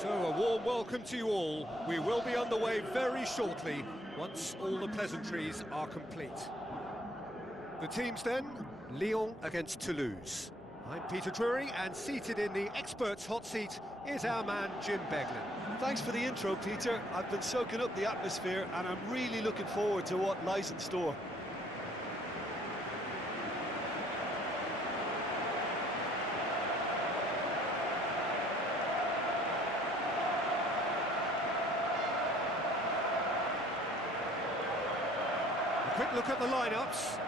So a warm welcome to you all. We will be on the way very shortly, once all the pleasantries are complete. The teams then, Lyon against Toulouse. I'm Peter Drury, and seated in the experts' hot seat is our man Jim Beglin. Thanks for the intro, Peter. I've been soaking up the atmosphere and I'm really looking forward to what lies in store. A quick look at the lineups.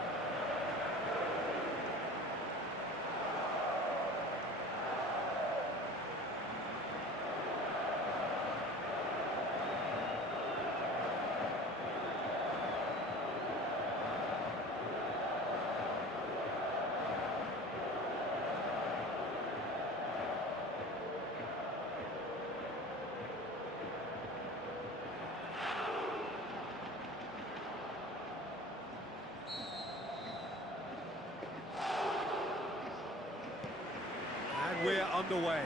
And we're underway.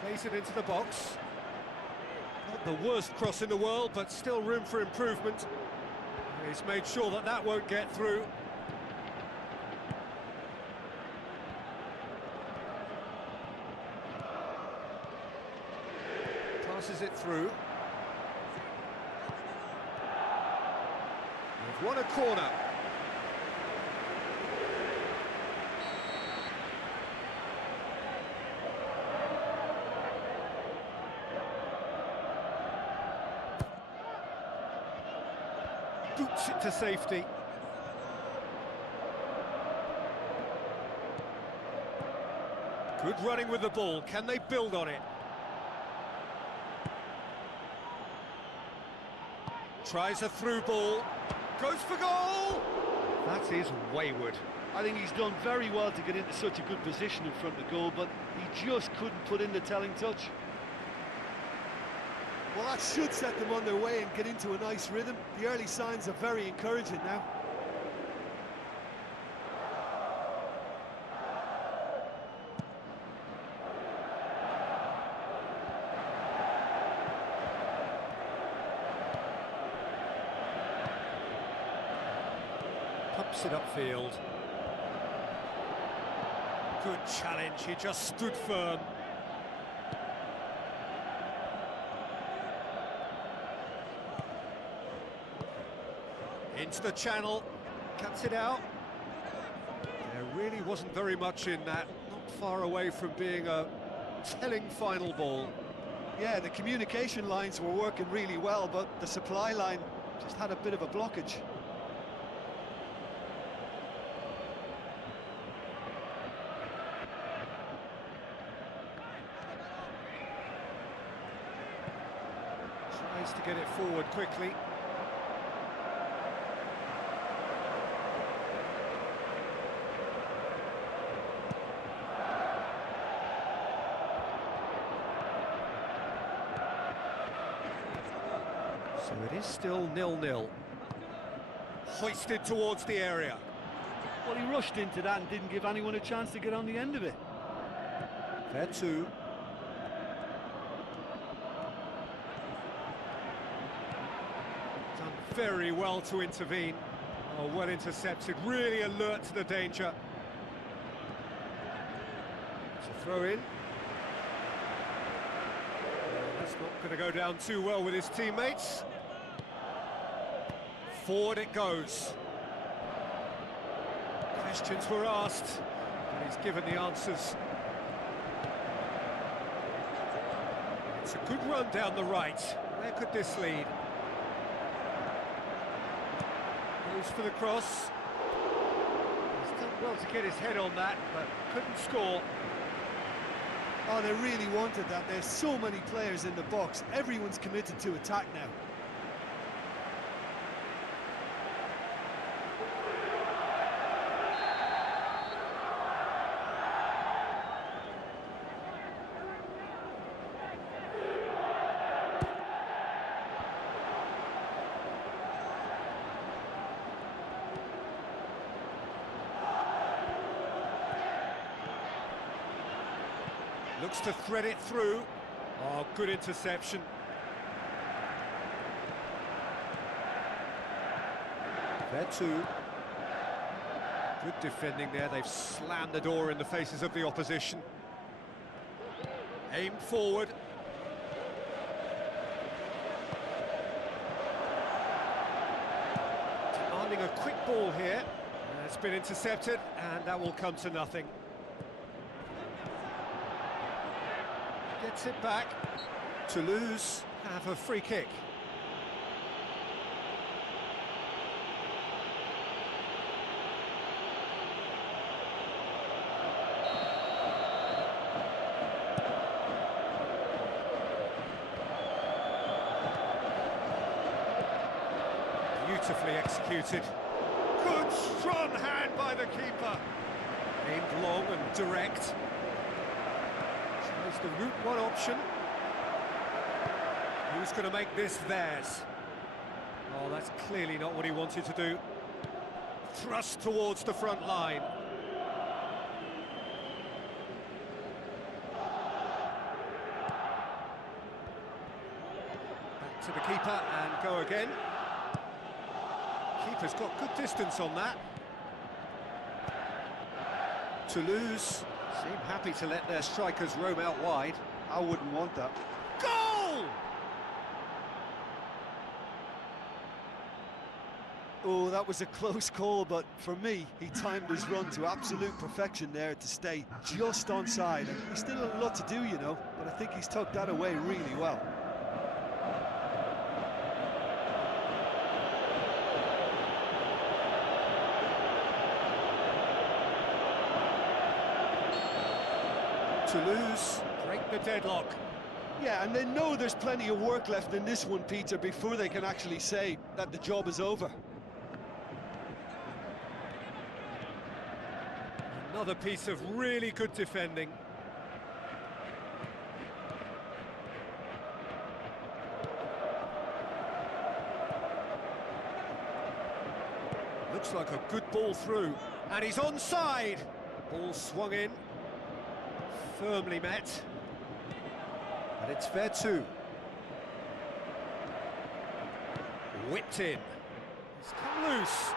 Plays it into the box. Not the worst cross in the world, but still room for improvement. He's made sure that that won't get through. Passes it through. They've won a corner. Boots it to safety. Good running with the ball. Can they build on it? Tries a through ball. Goes for goal! That is wayward. I think he's done very well to get into such a good position in front of goal, but he just couldn't put in the telling touch. Well, that should set them on their way and get into a nice rhythm. The early signs are very encouraging now. Pumps it upfield. Good challenge, he just stood firm. Into the channel, cuts it out. There really wasn't very much in that, not far away from being a telling final ball. Yeah, the communication lines were working really well, but the supply line just had a bit of a blockage. Tries to get it forward quickly. So it is still 0-0. Hoisted towards the area. Well, he rushed into that and didn't give anyone a chance to get on the end of it. There too. Done very well to intervene. Oh, well intercepted, really alert to the danger. It's a throw in. That's not going to go down too well with his teammates. Forward it goes. Questions were asked, but he's given the answers. It's a good run down the right. Where could this lead? Goes for the cross. He's done well to get his head on that, but couldn't score. Oh, they really wanted that. There's so many players in the box. Everyone's committed to attack now. Looks to thread it through. Oh, good interception. There too. Good defending there. They've slammed the door in the faces of the opposition. Aimed forward. Demanding a quick ball here. It's been intercepted, and that will come to nothing. Gets it back. Toulouse have a free kick. Beautifully executed. Good strong hand by the keeper. Aimed long and direct. Chose the route one option. Who's going to make this theirs? Oh, that's clearly not what he wanted to do. Thrust towards the front line. Back to the keeper and go again. Keeper's got good distance on that. Toulouse seem happy to let their strikers roam out wide. I wouldn't want that. Goal! Oh, that was a close call, but for me, he timed his run to absolute perfection there to stay just onside. And he's still a lot to do, you know, but I think he's tucked that away really well. Toulouse break the deadlock. Yeah, and they know there's plenty of work left in this one, Peter, before they can actually say that the job is over. Another piece of really good defending. Looks like a good ball through, and he's onside. Ball swung in. Firmly met, and it's fair too. Whipped in. He's come loose.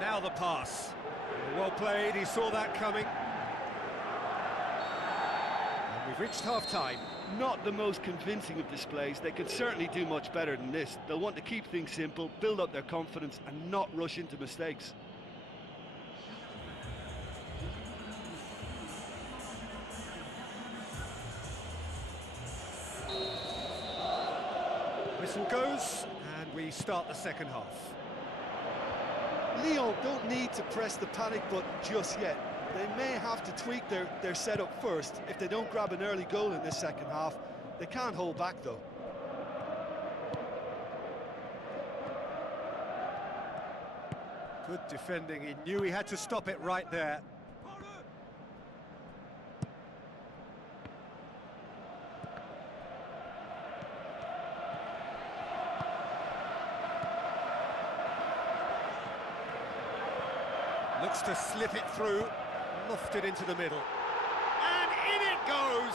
Now the pass. Well played, he saw that coming. And we've reached half-time. Not the most convincing of displays. They could certainly do much better than this. They'll want to keep things simple, build up their confidence and not rush into mistakes. Whistle goes, and we start the second half. Lyon don't need to press the panic button just yet. They may have to tweak their setup first if they don't grab an early goal in this second half. They can't hold back though. Good defending, he knew he had to stop it right there. Looks to slip it through. Lofted into the middle, and in it goes.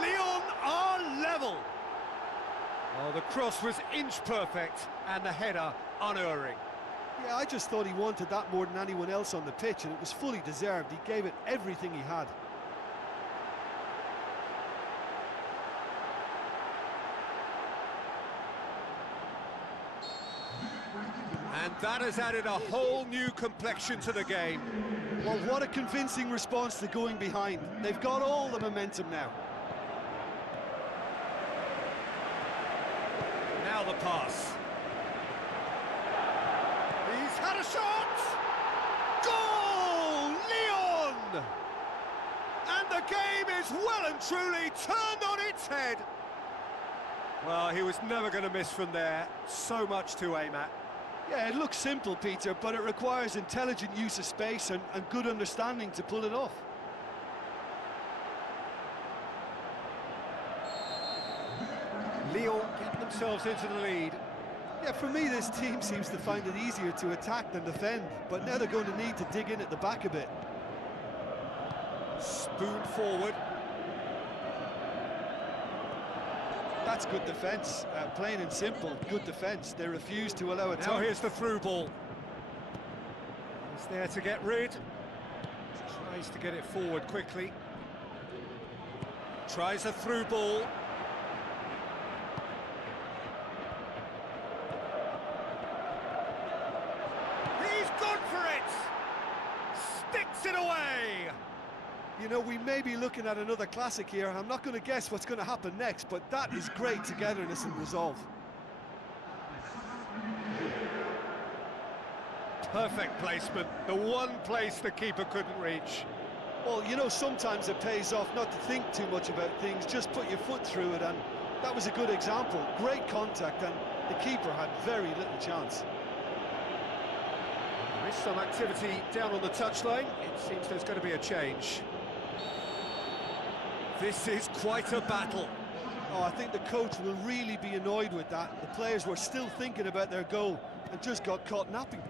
Lyon are level. Oh, the cross was inch perfect, and the header unerring. Yeah, I just thought he wanted that more than anyone else on the pitch, and it was fully deserved. He gave it everything he had. And that has added a whole new complexion to the game. Well, what a convincing response to going behind. They've got all the momentum now. Now the pass. He's had a shot! Goal! Lyon! And the game is well and truly turned on its head. Well, he was never going to miss from there. So much to aim at. Yeah, it looks simple, Peter, but it requires intelligent use of space and good understanding to pull it off. themselves into the lead. Yeah, for me, this team seems to find it easier to attack than defend, but now they're going to need to dig in at the back a bit. Spoon forward. That's good defence, plain and simple, good defence. They refuse to allow a Now here's the through ball. He's there to get rid. Tries to get it forward quickly. Tries a through ball. He's gone for it! Sticks it away! You know, we may be looking at another classic here. I'm not going to guess what's going to happen next, but that is great togetherness and resolve. Perfect placement, the one place the keeper couldn't reach. Well, you know, sometimes it pays off not to think too much about things, just put your foot through it, and that was a good example. Great contact, and the keeper had very little chance. There is some activity down on the touchline. It seems there's going to be a change. This is quite a battle. Oh, I think the coach will really be annoyed with that. The players were still thinking about their goal and just got caught napping.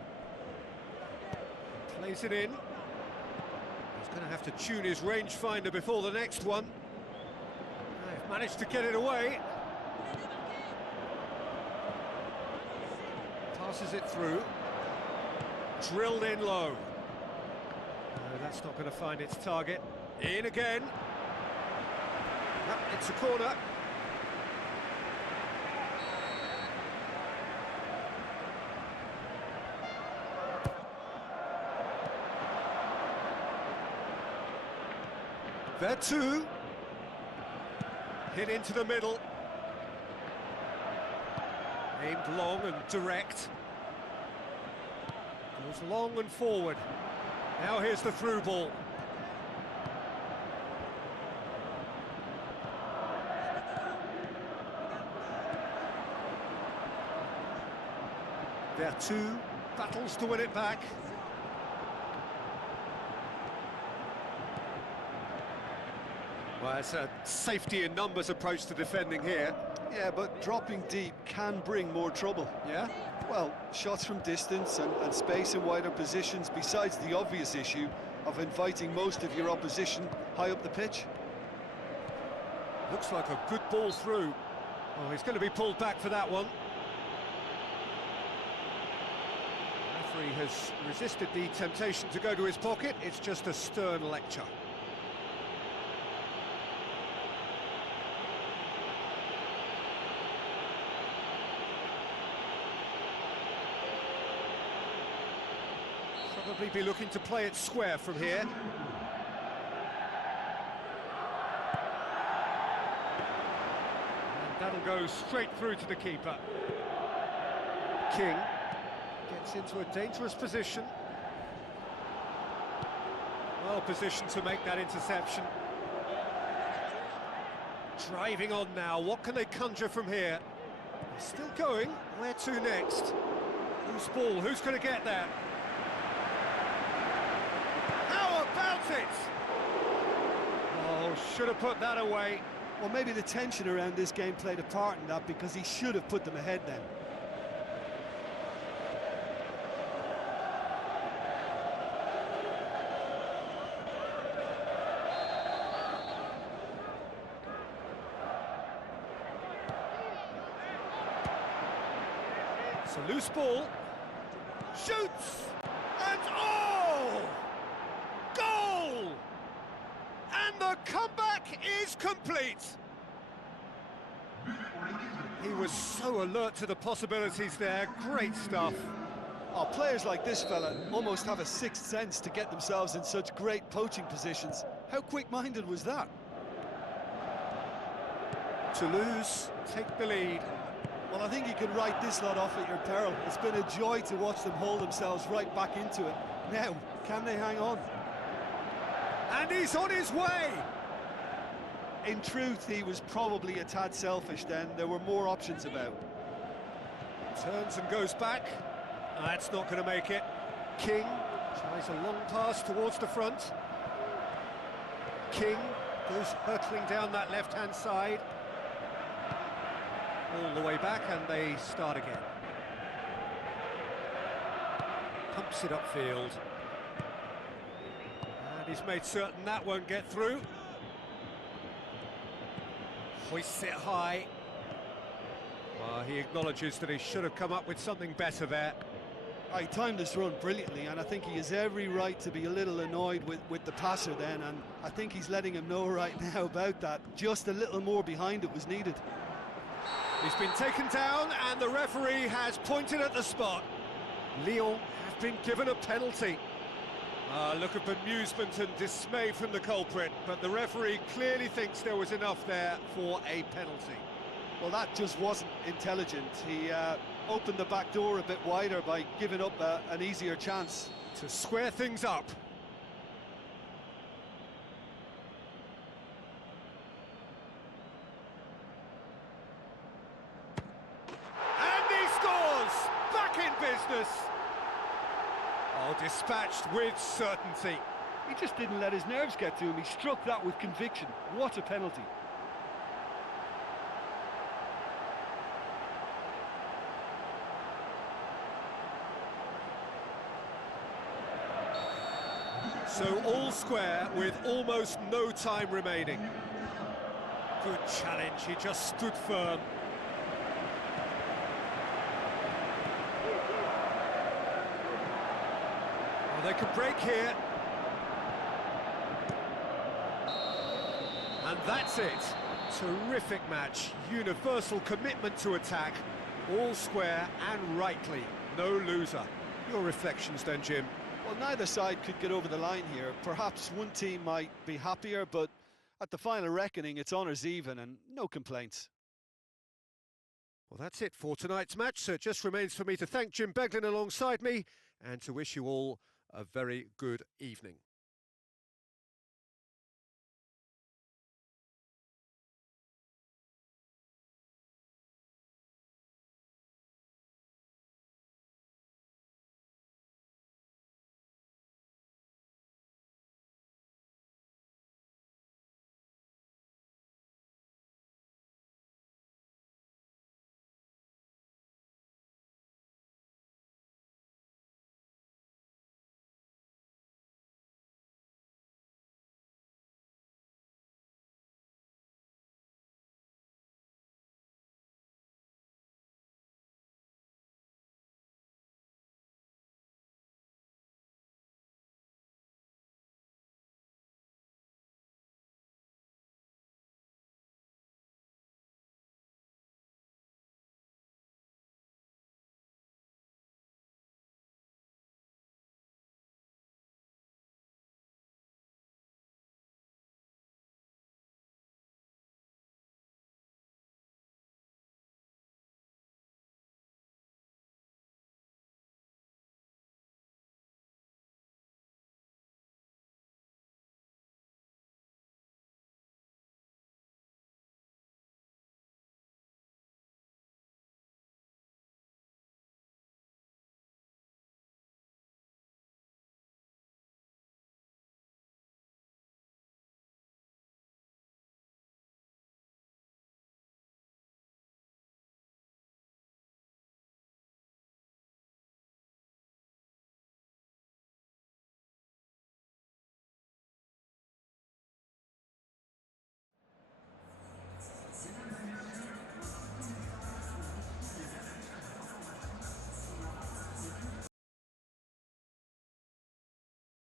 Plays it in. He's going to have to tune his rangefinder before the next one. They've managed to get it away. Passes it through. Drilled in low. No, that's not going to find its target. In again. Yep, it's a corner. There two. Hit into the middle. Aimed long and direct. Goes long and forward. Now here's the through ball. There two. Battles to win it back. Well, it's a safety in numbers approach to defending here. Yeah, but dropping deep can bring more trouble. Yeah? Well, shots from distance and space in wider positions, besides the obvious issue of inviting most of your opposition high up the pitch. Looks like a good ball through. Oh, he's going to be pulled back for that one. The referee has resisted the temptation to go to his pocket. It's just a stern lecture. Probably be looking to play it square from here. And that'll go straight through to the keeper. King gets into a dangerous position. Well positioned to make that interception. Driving on now, what can they conjure from here? Still going, where to next? Loose ball, who's going to get there? It. Oh, should have put that away. Well, maybe the tension around this game played a part in that, because he should have put them ahead then. It's a loose ball. Shoots! And oh! Goal! And the comeback is complete. He was so alert to the possibilities there. Great stuff. Oh, players like this fella almost have a sixth sense to get themselves in such great poaching positions. How quick-minded was that? Toulouse take the lead. Well, I think you can write this lot off at your peril. It's been a joy to watch them hold themselves right back into it. Now, can they hang on? And he's on his way! In truth, he was probably a tad selfish then. There were more options about. Turns and goes back. That's not going to make it. King tries a long pass towards the front. King goes hurtling down that left-hand side. All the way back and they start again. Pumps it upfield. And he's made certain that won't get through. Hoists it high. He acknowledges that he should have come up with something better there. He timed this run brilliantly, and I think he has every right to be a little annoyed with the passer then, and I think he's letting him know right now about that. Just a little more behind it was needed. He's been taken down and the referee has pointed at the spot. Lyon have been given a penalty. A look of bemusement and dismay from the culprit, but the referee clearly thinks there was enough there for a penalty. Well, that just wasn't intelligent. He opened the back door a bit wider by giving up an easier chance. To square things up. And he scores! Back in business! Oh, dispatched with certainty. He just didn't let his nerves get to him. He struck that with conviction. What a penalty. So all square with almost no time remaining. Good challenge, he just stood firm. Oh, they can break here. And that's it. Terrific match, universal commitment to attack, all square and rightly, no loser. Your reflections then, Jim? Well, neither side could get over the line here. Perhaps one team might be happier, but at the final reckoning, it's honours even and no complaints. Well, that's it for tonight's match, so it just remains for me to thank Jim Beglin alongside me and to wish you all a very good evening.